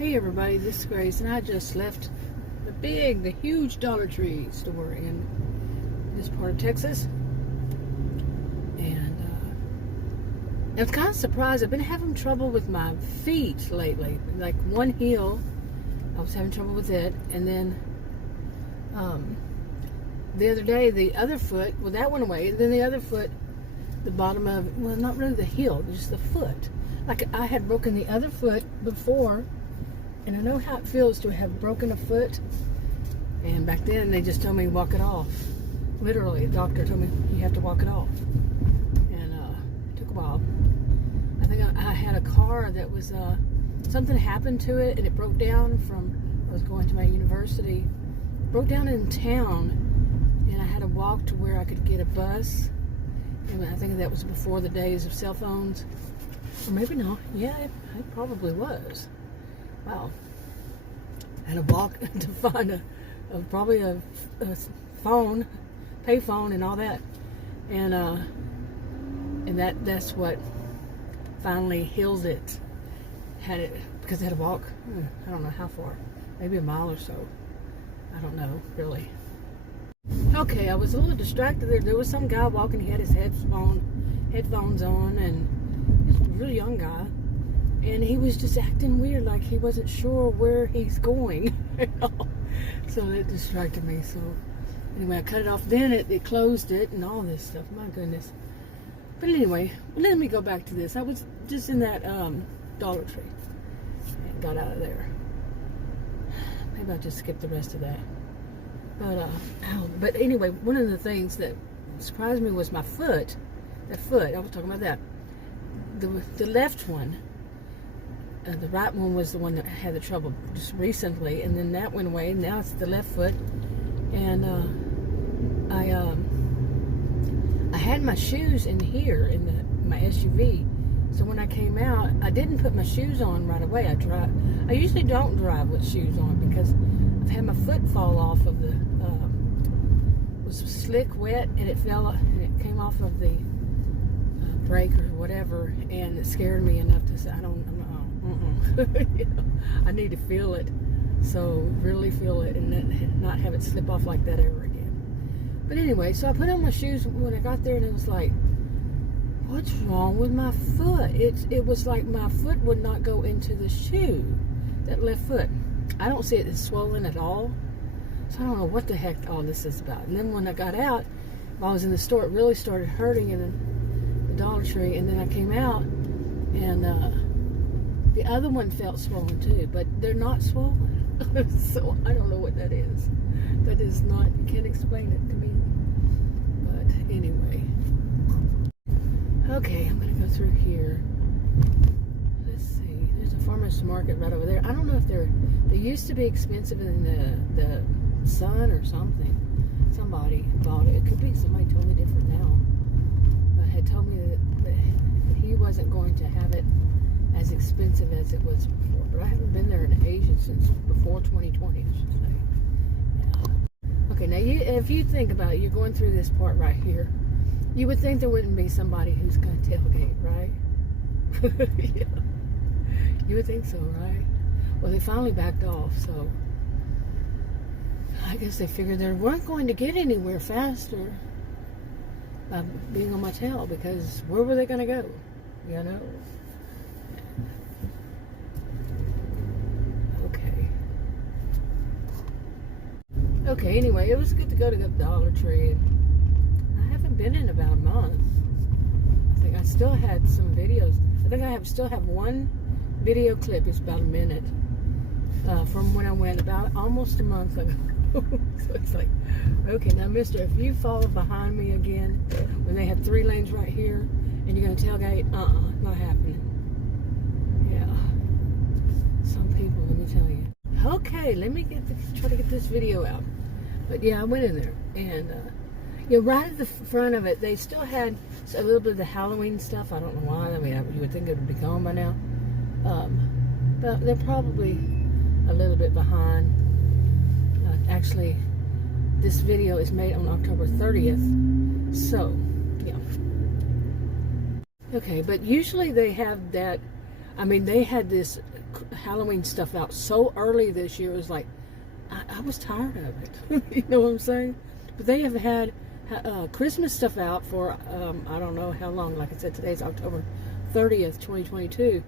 Hey everybody, this is Grace, and I just left the huge Dollar Tree store in this part of Texas. And I was kind of surprised. I've been having trouble with my feet lately. Like one heel, I was having trouble with it. And then the other day, the other foot, well, that went away. And then the other foot, the bottom of, well, not really the heel, just the foot. Like I had broken the other foot before. And I know how it feels to have broken a foot. And back then, they just told me walk it off. Literally, the doctor told me you have to walk it off. And it took a while. I think I had a car that was, something happened to it and it broke down from, I was going to my university. It broke down in town and I had to walk to where I could get a bus. And I think that was before the days of cell phones. Or maybe not. Yeah, it probably was. Wow. I had to walk to find probably a phone, pay phone and all that. And that's what finally healed it. Had it, because I had to walk, I don't know how far, maybe a mile or so. I don't know, really. Okay, I was a little distracted there. There was some guy walking, he had his headphones on, and he was a really young guy. And he was just acting weird, like he wasn't sure where he's going. So it distracted me. So anyway, I cut it off. Then it closed it and all this stuff. My goodness. But anyway, let me go back to this. I was just in that Dollar Tree and got out of there. Maybe I'll just skip the rest of that. But anyway, one of the things that surprised me was my foot. That foot, I was talking about that. The left one. The right one was the one that had the trouble just recently, and then that went away. Now it's the left foot, and I had my shoes in here in my SUV. So when I came out, I didn't put my shoes on right away. I usually don't drive with shoes on because I've had my foot fall off of the. It was slick, wet, and it fell. And it came off of the brake or whatever, and it scared me enough to say, you know, I need to feel it, so really feel it and then not have it slip off like that ever again. But anyway, so I put on my shoes when I got there, and it was like, what's wrong with my foot? It was like my foot would not go into the shoe, that left foot. I don't see it as swollen at all, so I don't know what the heck all this is about. And then when I got out, while I was in the store, it really started hurting in the Dollar Tree, and then I came out, and the other one felt swollen too, but they're not swollen. So I don't know what that is. That is not, you can't explain it to me. But anyway. Okay, I'm going to go through here. Let's see. There's a farmer's market right over there. I don't know if they used to be expensive in the Sun or something. Somebody bought it. It could be somebody totally different now. But had told me that he wasn't going to have it as expensive as it was before. But I haven't been there in Asia since before 2020, I should say. Yeah. Okay, now if you think about it, you're going through this part right here. You would think there wouldn't be somebody who's going to tailgate, right? Yeah. You would think so, right? Well, they finally backed off, so I guess they figured they weren't going to get anywhere faster by being on my tail, because where were they going to go? You know? Okay, anyway, it was good to go to the Dollar Tree. I haven't been in about a month. I think I still had some videos. I think I still have one video clip. It's about a minute from when I went about almost a month ago. So it's like, okay, now mister, if you follow behind me again when they have 3 lanes right here and you're going to tailgate, not happening. Yeah. Some people, let me tell you. Okay, let me try to get this video out. But yeah, I went in there, and right at the front of it, they still had a little bit of the Halloween stuff. I don't know why. I mean, you would think it would be gone by now. But they're probably a little bit behind. Actually, this video is made on October 30th, so yeah. Okay, but usually they have that. I mean, they had this Halloween stuff out so early this year. It was like, I was tired of it. You know what I'm saying? But they have had Christmas stuff out for, I don't know how long. Like I said, today's October 30th, 2022.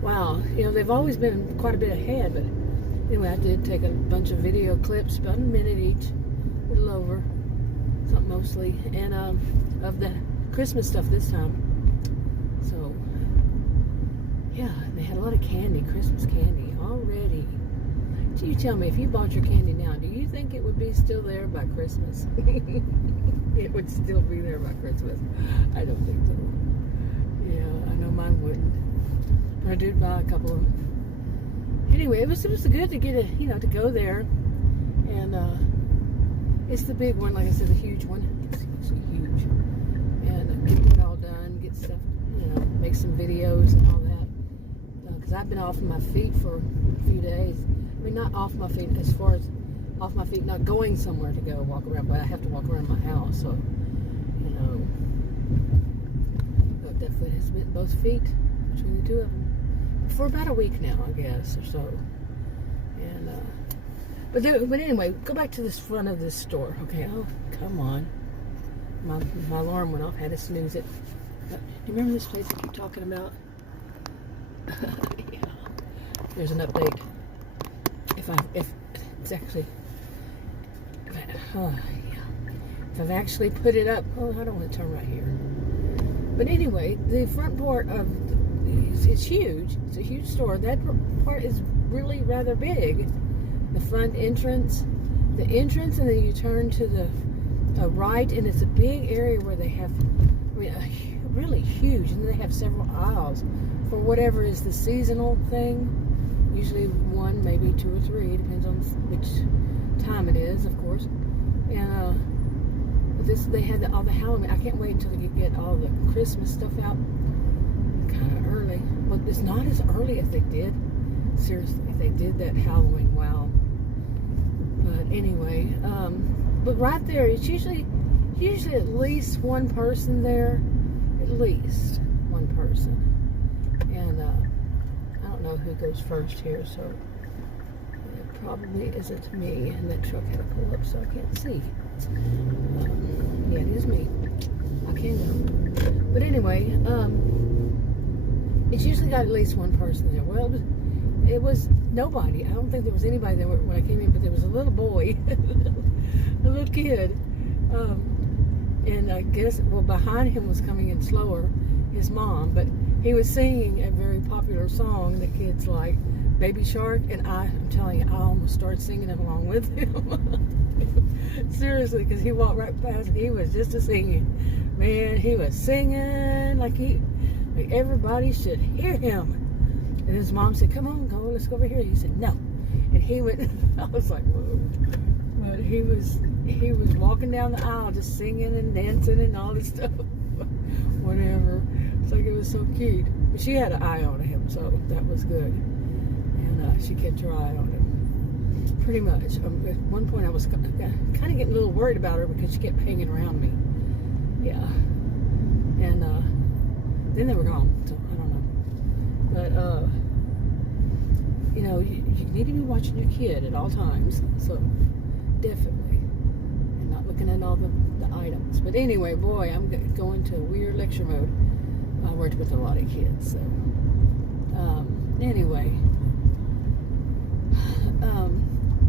Wow. You know, they've always been quite a bit ahead. But anyway, I did take a bunch of video clips, about a minute each, a little over, something mostly, and of the Christmas stuff this time. So, yeah, they had a lot of candy, Christmas candy already. So you tell me, if you bought your candy now, do you think it would be still there by Christmas? It would still be there by Christmas. I don't think so. Yeah, I know mine wouldn't. But I did buy a couple of them. Anyway, it was good to get to go there. And it's the big one, like I said, the huge one. It's huge. And get it all done, get stuff, make some videos and all that. Because I've been off my feet for a few days. I mean, not off my feet as far as off my feet, not going somewhere to go walk around, but I have to walk around my house, so, but that foot has been both feet between the two of them for about a week now, I guess, or so. And, but anyway, go back to this front of this store, okay? Oh, come on. My alarm went off, had to snooze it. But, do you remember this place I keep talking about? Yeah. There's an update. If I've actually put it up. Oh, I don't want to turn right here. But anyway, the front part of it's huge. It's a huge store. That part is really rather big. The front entrance, and then you turn to the right, and it's a big area where they have, really huge, and they have several aisles for whatever is the seasonal thing. Usually one, maybe two or three, depends on which time it is, of course. And they had all the Halloween. I can't wait until they get all the Christmas stuff out kind of early. Well, it's not as early as they did. Seriously, they did that Halloween. Wow. But anyway, but right there, it's usually at least one person there, at least one person. And I don't know who goes first here, so it probably isn't me. And that truck had to pull up, so I can't see. Yeah, it is me. I can go. But anyway, it's usually got at least one person there. Well, it was nobody. I don't think there was anybody there when I came in, but there was a little boy, a little kid. And I guess, behind him was coming in slower, his mom, but he was singing a very popular song that kids like, Baby Shark, and I'm telling you, I almost started singing it along with him. Seriously, because he walked right past, he was just a singing. Man, he was singing like everybody should hear him. And his mom said, come on, let's go over here. He said, no. And he went, I was like, whoa. But he was walking down the aisle just singing and dancing and all this stuff. Whatever. It's like it was so cute. But she had an eye on him, so that was good. And she kept her eye on him. Pretty much. At one point I was kind of getting a little worried about her because she kept hanging around me. Yeah. And then they were gone, so I don't know. But, you need to be watching your kid at all times. So, definitely. And not looking at all the items. But anyway, boy, I'm going to weird lecture mode. I worked with a lot of kids, so. Anyway.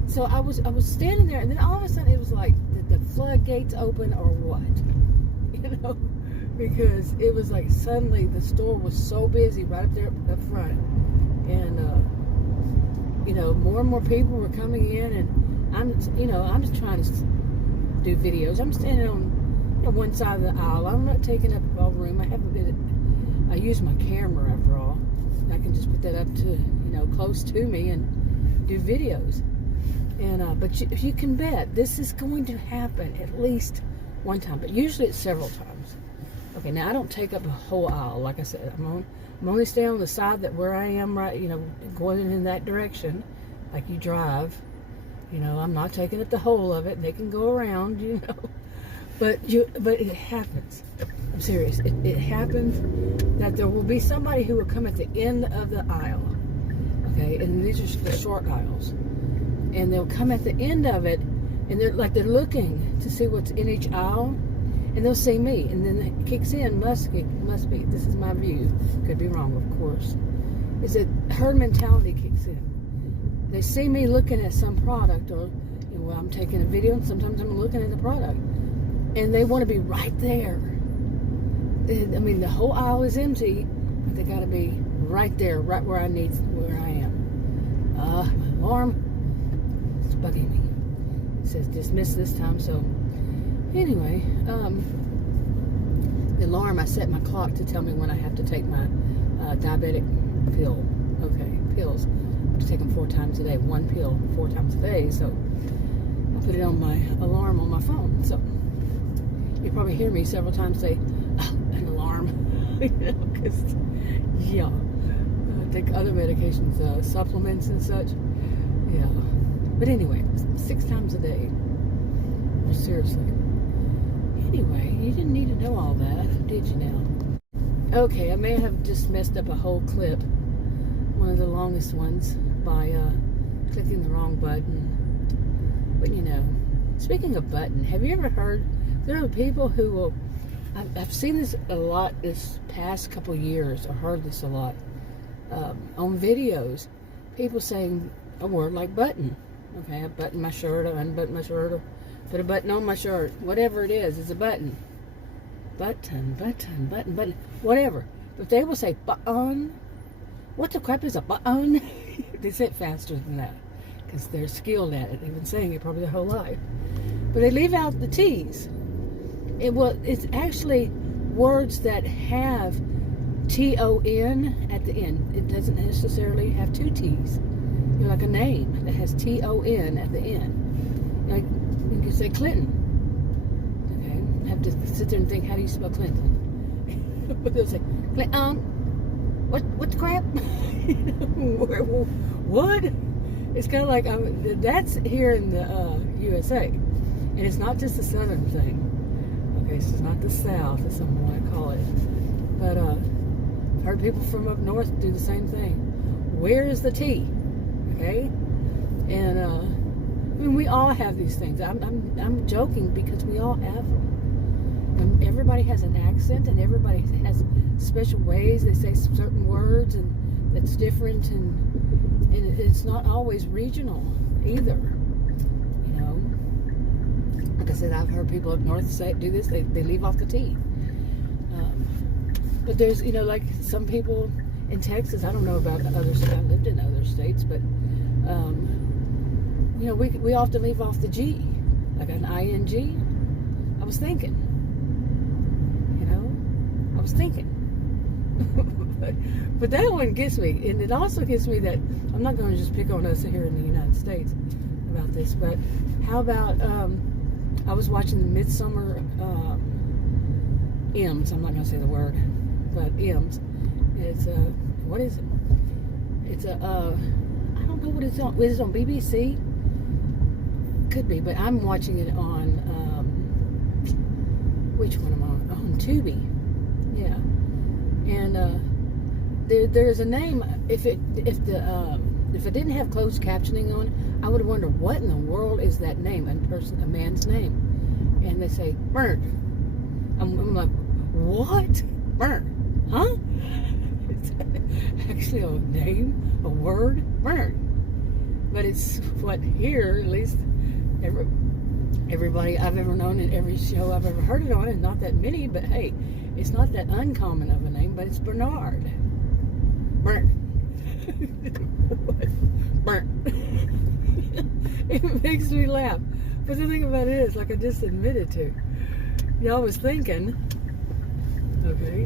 So I was standing there, and then all of a sudden it was like, did the floodgates open or what? Because it was like suddenly the store was so busy right up there up front, and more and more people were coming in, and I'm just trying to do videos. I'm standing on one side of the aisle. I'm not taking up all room. I use my camera after all. I can just put that up to close to me and do videos. And but you can bet this is going to happen at least one time, but usually it's several times. Okay, now I don't take up a whole aisle. Like I said, I'm only staying on the side that where I am, right, going in that direction, like you drive. I'm not taking up the whole of it. They can go around, But it happens. I'm serious. It happens that there will be somebody who will come at the end of the aisle. Okay, and these are the short aisles, and they'll come at the end of it, and they're looking to see what's in each aisle, and they'll see me, and then it kicks in. Must be. This is my view. Could be wrong, of course. Is that herd mentality kicks in? They see me looking at some product, or well, I'm taking a video, and sometimes I'm looking at the product, and they want to be right there. I mean, the whole aisle is empty, but they got to be right there, right where I am. My alarm, it's bugging me. It says dismiss this time. So anyway, the alarm, I set my clock to tell me when I have to take my diabetic pill. Okay, pills. I have to take them 4 times a day. One pill 4 times a day. So I put it on my alarm on my phone. So you probably hear me several times say, oh, an alarm. Because, yeah. I take other medications, supplements and such. Yeah. But anyway, 6 times a day. Seriously. Anyway, you didn't need to know all that, did you now? Okay, I may have just messed up a whole clip. One of the longest ones by clicking the wrong button. But you know, speaking of button, have you ever heard, there are people who will, I've seen this a lot this past couple years, or heard this a lot, on videos, people saying a word like button. Okay, I button my shirt, I unbutton my shirt, or put a button on my shirt. Whatever it is, it's a button. Button, whatever. But they will say button. What the crap is a button? They say it faster than that because they're skilled at it. They've been saying it probably their whole life. But they leave out the T's. It's actually words that have T-O-N at the end. It doesn't necessarily have 2 T's. You're like a name that has T-O-N at the end. Like, you can say Clinton. Okay? I have to sit there and think, how do you spell Clinton? But they'll say, Clinton. What the crap? What? It's kind of like, that's here in the USA. And it's not just a southern thing. Okay, so it's not the South, as someone might call it. But I've heard people from up north do the same thing. Where is the T? Okay? And I mean, we all have these things. I'm joking because we all have them. And everybody has an accent, and everybody has special ways they say certain words, and that's different, and it's not always regional either. You know, like I said, I've heard people up north do this. They leave off the T. But there's, you know, like some people in Texas. I don't know about other states. I've lived in other states, but you know, we often leave off the G, like an ing. I was thinking. But that one gets me, and it also gets me that I'm not going to just pick on us here in the United States about this, but how about I was watching the Midsummer M's. I'm not going to say the word, but M's. It's what is it? It's I don't know what it's on. Is it on BBC? Could be, but I'm watching it on which one am I on? On Tubi. Yeah. And there's a name. If it didn't have closed captioning on, I would wonder what in the world is that name, a man's name. And they say Bernard. I'm like, what? Bernard? Huh? It's actually a name, a word, Bernard. But it's what here, at least everybody I've ever known in every show I've ever heard it on, and not that many, but hey, it's not that uncommon of a name, but it's Bernard. Bernard. Bernard. It makes me laugh. But the thing about it is, like I just admitted to, y'all was thinking, okay,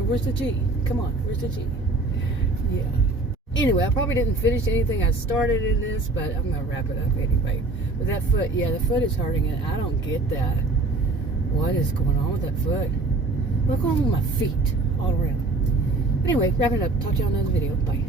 where's the G? Come on, where's the G? Yeah. Anyway, I probably didn't finish anything I started in this, but I'm going to wrap it up anyway. But that foot, yeah, the foot is hurting, and I don't get that. What is going on with that foot? What's going on with my feet all around? Anyway, wrapping it up. Talk to y'all in another video. Bye.